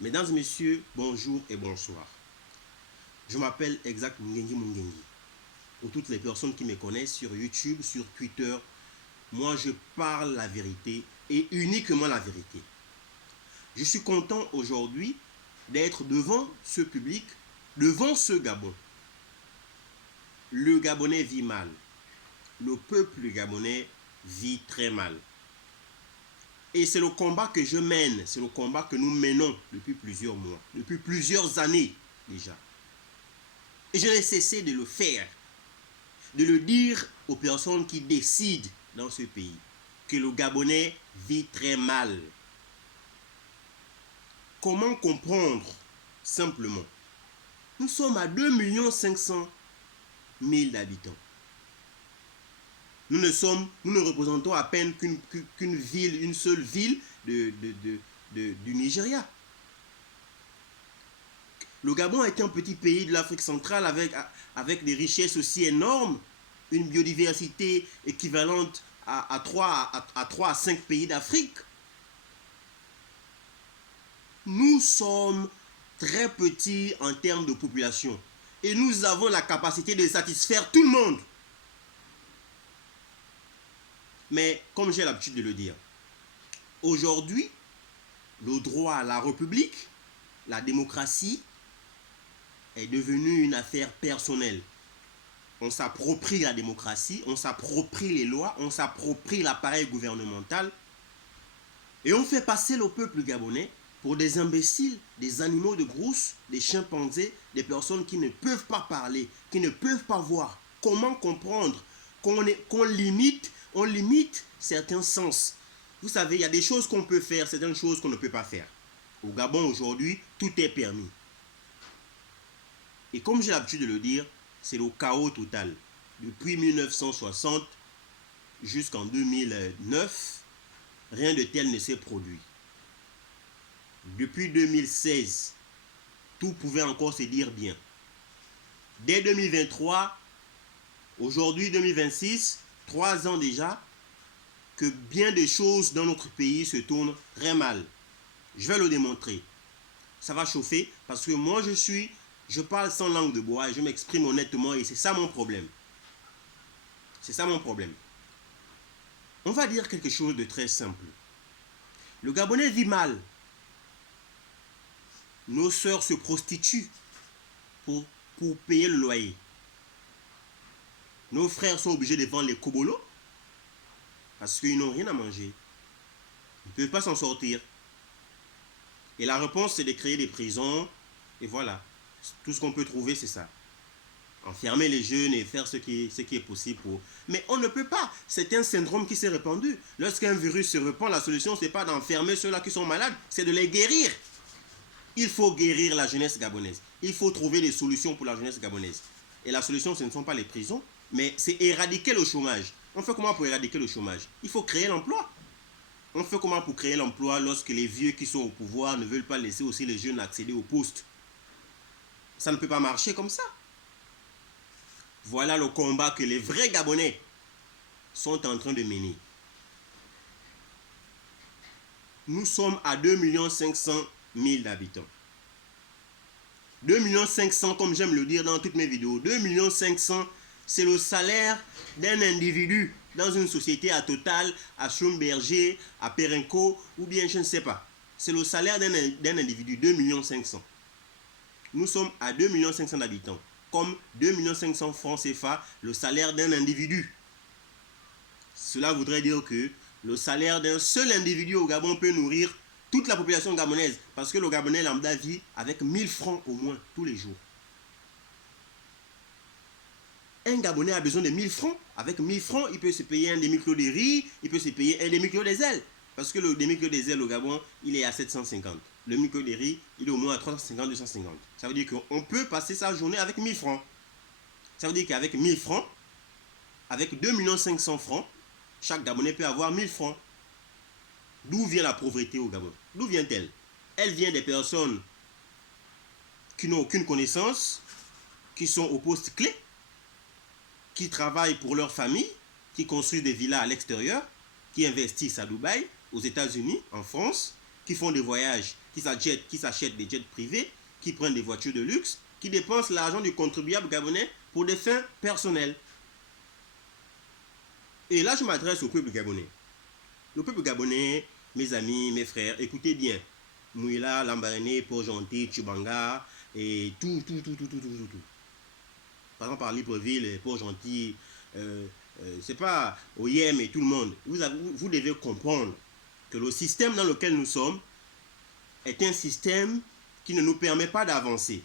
Mesdames et messieurs, bonjour et bonsoir. Je m'appelle Exact Mungengi Mungengi. Pour toutes les personnes qui me connaissent sur YouTube, sur Twitter, moi je parle la vérité et uniquement la vérité. Je suis content aujourd'hui d'être devant ce public, devant ce Gabon. Le Gabonais vit mal. Le peuple gabonais vit très mal. Et c'est le combat que je mène, c'est le combat que nous menons depuis plusieurs mois, depuis plusieurs années déjà. Et je n'ai cessé de le faire, de le dire aux personnes qui décident dans ce pays que le Gabonais vit très mal. Comment comprendre simplement? Nous sommes à 2 500 000 d'habitants. Nous ne représentons à peine qu'une ville, une seule ville du Nigeria. Le Gabon est un petit pays de l'Afrique centrale avec des richesses aussi énormes, une biodiversité équivalente à 3 à 5 pays d'Afrique. Nous sommes très petits en termes de population et nous avons la capacité de satisfaire tout le monde. Mais comme j'ai l'habitude de le dire, aujourd'hui, le droit à la République, la démocratie, est devenu une affaire personnelle. On s'approprie la démocratie, on s'approprie les lois, on s'approprie l'appareil gouvernemental et on fait passer le peuple gabonais pour des imbéciles, des animaux de brousse, des chimpanzés, des personnes qui ne peuvent pas parler, qui ne peuvent pas voir. Comment comprendre qu'on limite certains sens? Vous savez, il y a des choses qu'on peut faire, certaines choses qu'on ne peut pas faire. Au Gabon aujourd'hui, tout est permis. Et comme j'ai l'habitude de le dire, c'est le chaos total. Depuis 1960 jusqu'en 2009, rien de tel ne s'est produit. Depuis 2016, tout pouvait encore se dire bien. Dès 2023, aujourd'hui 2026, 3 ans déjà, que bien de choses dans notre pays se tournent très mal. Je vais le démontrer. Ça va chauffer parce que moi je parle sans langue de bois et je m'exprime honnêtement et c'est ça mon problème. C'est ça mon problème. On va dire quelque chose de très simple. Le Gabonais vit mal. Nos sœurs se prostituent pour payer le loyer. Nos frères sont obligés de vendre les kobolos parce qu'ils n'ont rien à manger. Ils ne peuvent pas s'en sortir. Et la réponse, c'est de créer des prisons. Et voilà. Tout ce qu'on peut trouver, c'est ça. Enfermer les jeunes et faire ce qui est possible pour... Mais on ne peut pas. C'est un syndrome qui s'est répandu. Lorsqu'un virus se répand, la solution, ce n'est pas d'enfermer ceux-là qui sont malades, c'est de les guérir. Il faut guérir la jeunesse gabonaise. Il faut trouver des solutions pour la jeunesse gabonaise. Et la solution, ce ne sont pas les prisons, mais c'est éradiquer le chômage. On fait comment pour éradiquer le chômage? Il faut créer l'emploi. On fait comment pour créer l'emploi lorsque les vieux qui sont au pouvoir ne veulent pas laisser aussi les jeunes accéder au poste? Ça ne peut pas marcher comme ça. Voilà le combat que les vrais Gabonais sont en train de mener. Nous sommes à 2 500 000 d'habitants. 2 500 000, comme j'aime le dire dans toutes mes vidéos, 2 500 000, c'est le salaire d'un individu dans une société à Total, à Schlumberger, à Perenco, ou bien je ne sais pas. C'est le salaire d'un individu, 2 500 000. Nous sommes à 2 500 000 d'habitants, comme 2 500 000 francs CFA, le salaire d'un individu. Cela voudrait dire que le salaire d'un seul individu au Gabon peut nourrir toute la population gabonaise, parce que le Gabonais lambda vit avec 1000 francs au moins tous les jours. Un Gabonais a besoin de 1000 francs. Avec 1000 francs, il peut se payer un demi-kilo de riz, il peut se payer un demi-kilo des ailes. Parce que le demi-kilo des ailes au Gabon, il est à 750. Le demi-kilo de riz, il est au moins à 350, 250. Ça veut dire qu'on peut passer sa journée avec 1000 francs. Ça veut dire qu'avec 1000 francs, avec 2 500 000 francs, chaque Gabonais peut avoir 1000 francs. D'où vient la pauvreté au Gabon? D'où vient-elle? Elle vient des personnes qui n'ont aucune connaissance, qui sont au poste clé, qui travaillent pour leur famille, qui construisent des villas à l'extérieur, qui investissent à Dubaï, aux États-Unis, en France, qui font des voyages, qui s'achètent des jets privés, qui prennent des voitures de luxe, qui dépensent l'argent du contribuable gabonais pour des fins personnelles. Et là, je m'adresse au peuple gabonais. Le peuple gabonais, mes amis, mes frères, écoutez bien. Mouila, Lambaréné, Port-Gentil, Tchibanga, et tout. Par exemple, par Libreville, Port-Gentil, c'est pas Oyem et tout le monde. Vous devez comprendre que le système dans lequel nous sommes est un système qui ne nous permet pas d'avancer.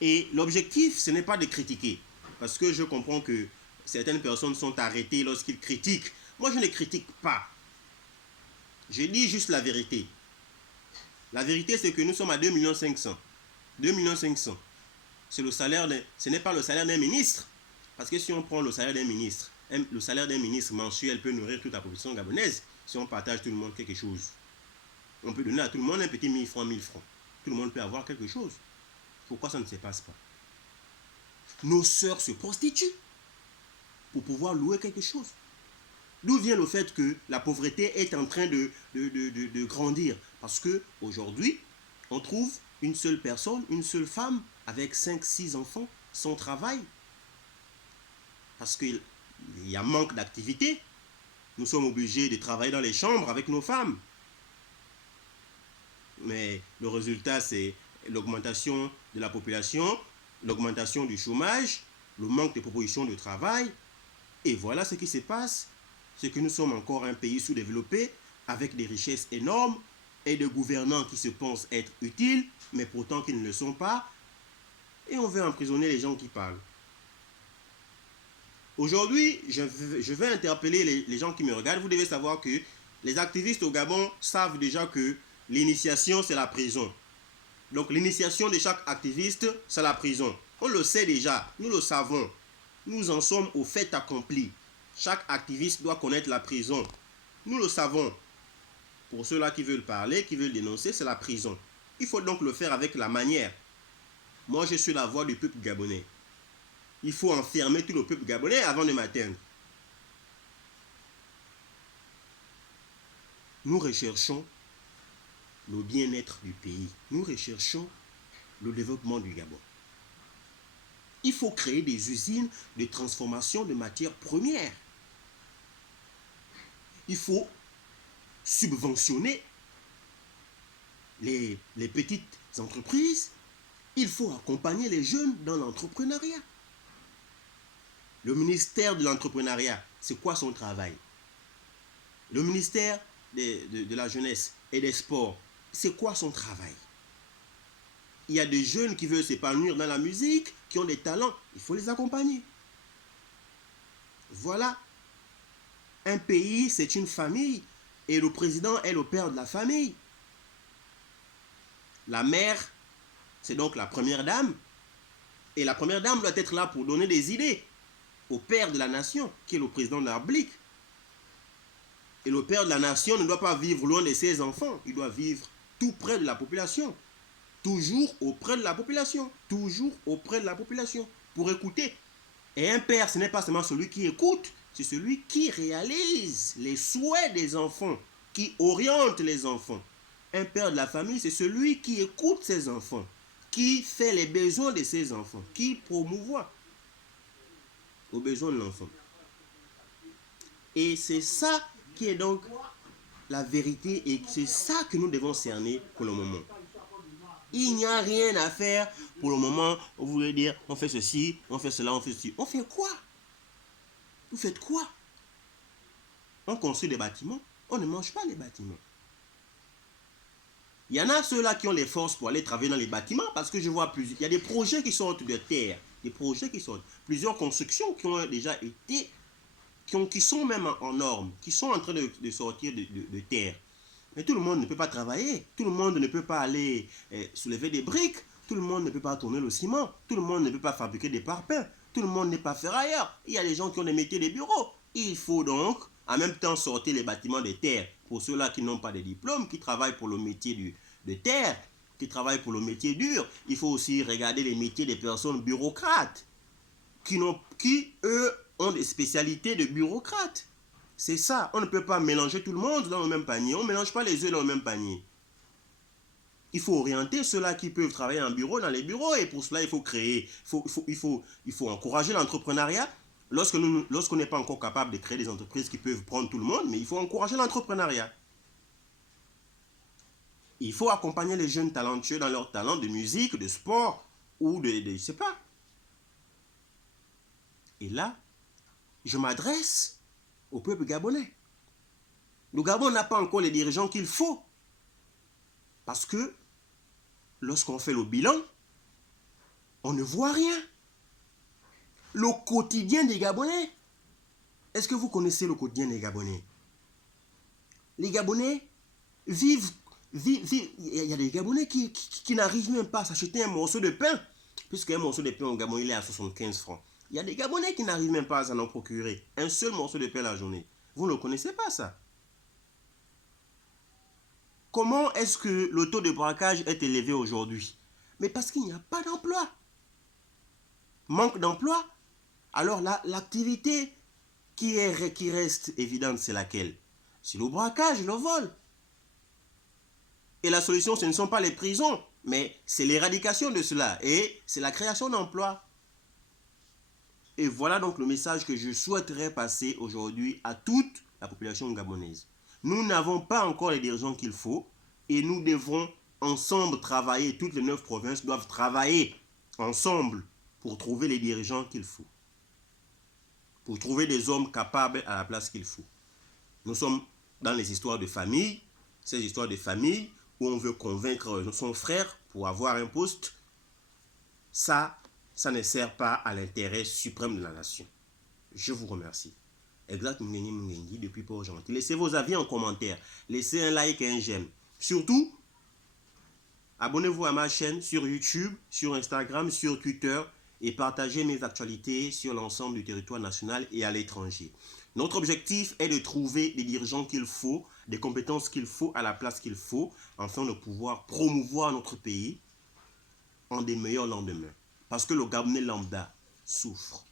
Et l'objectif, ce n'est pas de critiquer. Parce que je comprends que certaines personnes sont arrêtées lorsqu'ils critiquent. Moi, je ne critique pas. Je dis juste la vérité. La vérité, c'est que nous sommes à 2 500 000. 2 500 000. Ce n'est pas le salaire d'un ministre. Parce que si on prend le salaire d'un ministre, le salaire d'un ministre mensuel peut nourrir toute la population gabonaise. Si on partage tout le monde quelque chose. On peut donner à tout le monde un petit 1000 francs, 1000 francs. Tout le monde peut avoir quelque chose. Pourquoi ça ne se passe pas? Nos sœurs se prostituent pour pouvoir louer quelque chose. D'où vient le fait que la pauvreté est en train de grandir? Parce qu'aujourd'hui, on trouve une seule personne, une seule femme, avec 5-6 enfants, sans travail. Parce qu'il y a manque d'activité. Nous sommes obligés de travailler dans les chambres avec nos femmes. Mais le résultat, c'est l'augmentation de la population, l'augmentation du chômage, le manque de propositions de travail. Et voilà ce qui se passe. C'est que nous sommes encore un pays sous-développé, avec des richesses énormes, et des gouvernants qui se pensent être utiles, mais pourtant qui ne le sont pas. Et on veut emprisonner les gens qui parlent. Aujourd'hui, je vais interpeller les gens qui me regardent. Vous devez savoir que les activistes au Gabon savent déjà que l'initiation, c'est la prison. Donc l'initiation de chaque activiste, c'est la prison. On le sait déjà, nous le savons. Nous en sommes au fait accompli. Chaque activiste doit connaître la prison. Nous le savons. Pour ceux-là qui veulent parler, qui veulent dénoncer, c'est la prison. Il faut donc le faire avec la manière. Moi, je suis la voix du peuple gabonais. Il faut enfermer tout le peuple gabonais avant de m'atteindre. Nous recherchons le bien-être du pays. Nous recherchons le développement du Gabon. Il faut créer des usines de transformation de matières premières. Il faut subventionner les petites entreprises. Il faut accompagner les jeunes dans l'entrepreneuriat. Le ministère de l'entrepreneuriat, c'est quoi son travail? Le ministère de la jeunesse et des sports, c'est quoi son travail? Il y a des jeunes qui veulent s'épanouir dans la musique, qui ont des talents, il faut les accompagner. Voilà. Un pays, c'est une famille, et le président est le père de la famille. La mère, c'est donc la première dame, et la première dame doit être là pour donner des idées au père de la nation, qui est le président de la République. Et le père de la nation ne doit pas vivre loin de ses enfants, il doit vivre tout près de la population. Toujours auprès de la population. Toujours auprès de la population. Pour écouter. Et un père, ce n'est pas seulement celui qui écoute, c'est celui qui réalise les souhaits des enfants, qui oriente les enfants. Un père de la famille, c'est celui qui écoute ses enfants, qui fait les besoins de ses enfants, qui promouvoit aux besoins de l'enfant. Et c'est ça qui est donc la vérité, et c'est ça que nous devons cerner pour le moment. Il n'y a rien à faire pour le moment. Vous voulez dire, on fait ceci, on fait cela, on fait ceci. On fait quoi? Vous faites quoi? On construit des bâtiments, on ne mange pas les bâtiments. Il y en a ceux-là qui ont les forces pour aller travailler dans les bâtiments, parce que je vois plusieurs. Il y a des projets qui sortent de terre, des projets qui sortent. Plusieurs constructions qui ont déjà été, qui sont même en normes, qui sont en train de sortir de terre. Mais tout le monde ne peut pas travailler, tout le monde ne peut pas aller soulever des briques, tout le monde ne peut pas tourner le ciment, tout le monde ne peut pas fabriquer des parpaings, tout le monde n'est pas ferrailleur. Il y a des gens qui ont des métiers de bureau. Il faut donc en même temps sortir les bâtiments de terre pour ceux-là qui n'ont pas de diplôme, qui travaillent pour le métier de terre, qui travaillent pour le métier dur. Il faut aussi regarder les métiers des personnes bureaucrates qui eux, ont des spécialités de bureaucrates. C'est ça. On ne peut pas mélanger tout le monde dans le même panier. On ne mélange pas les œufs dans le même panier. Il faut orienter ceux-là qui peuvent travailler en bureau dans les bureaux. Et pour cela, il faut créer, il faut encourager l'entrepreneuriat. Lorsqu'on n'est pas encore capable de créer des entreprises qui peuvent prendre tout le monde, mais il faut encourager l'entrepreneuriat. Il faut accompagner les jeunes talentueux dans leur talent de musique, de sport ou je ne sais pas. Et là, je m'adresse au peuple gabonais. Le Gabon n'a pas encore les dirigeants qu'il faut. Parce que lorsqu'on fait le bilan, on ne voit rien. Le quotidien des Gabonais. Est-ce que vous connaissez le quotidien des Gabonais? Les Gabonais vivent. Il y a des Gabonais qui n'arrivent même pas à s'acheter un morceau de pain. Puisqu'un morceau de pain au Gabon, il est à 75 francs. Il y a des Gabonais qui n'arrivent même pas à s'en procurer. Un seul morceau de pain la journée. Vous ne connaissez pas ça. Comment est-ce que le taux de braquage est élevé aujourd'hui? Mais parce qu'il n'y a pas d'emploi. Manque d'emploi. Alors l'activité qui reste évidente, c'est laquelle? C'est le braquage, le vol. Et la solution, ce ne sont pas les prisons, mais c'est l'éradication de cela. Et c'est la création d'emplois. Et voilà donc le message que je souhaiterais passer aujourd'hui à toute la population gabonaise. Nous n'avons pas encore les dirigeants qu'il faut et nous devrons ensemble travailler. Toutes les 9 provinces doivent travailler ensemble pour trouver les dirigeants qu'il faut. Pour trouver des hommes capables à la place qu'il faut. Nous sommes dans les histoires de famille, ces histoires de famille où on veut convaincre son frère pour avoir un poste. Ça ne sert pas à l'intérêt suprême de la nation. Je vous remercie. Exact Mungeni Mungengi depuis Port-Gentil. Laissez vos avis en commentaire. Laissez un like et un j'aime. Surtout, abonnez-vous à ma chaîne sur YouTube, sur Instagram, sur Twitter et partagez mes actualités sur l'ensemble du territoire national et à l'étranger. Notre objectif est de trouver des dirigeants qu'il faut, des compétences qu'il faut à la place qu'il faut, afin de pouvoir promouvoir notre pays en des meilleurs lendemains. Parce que le Gabonais lambda souffre.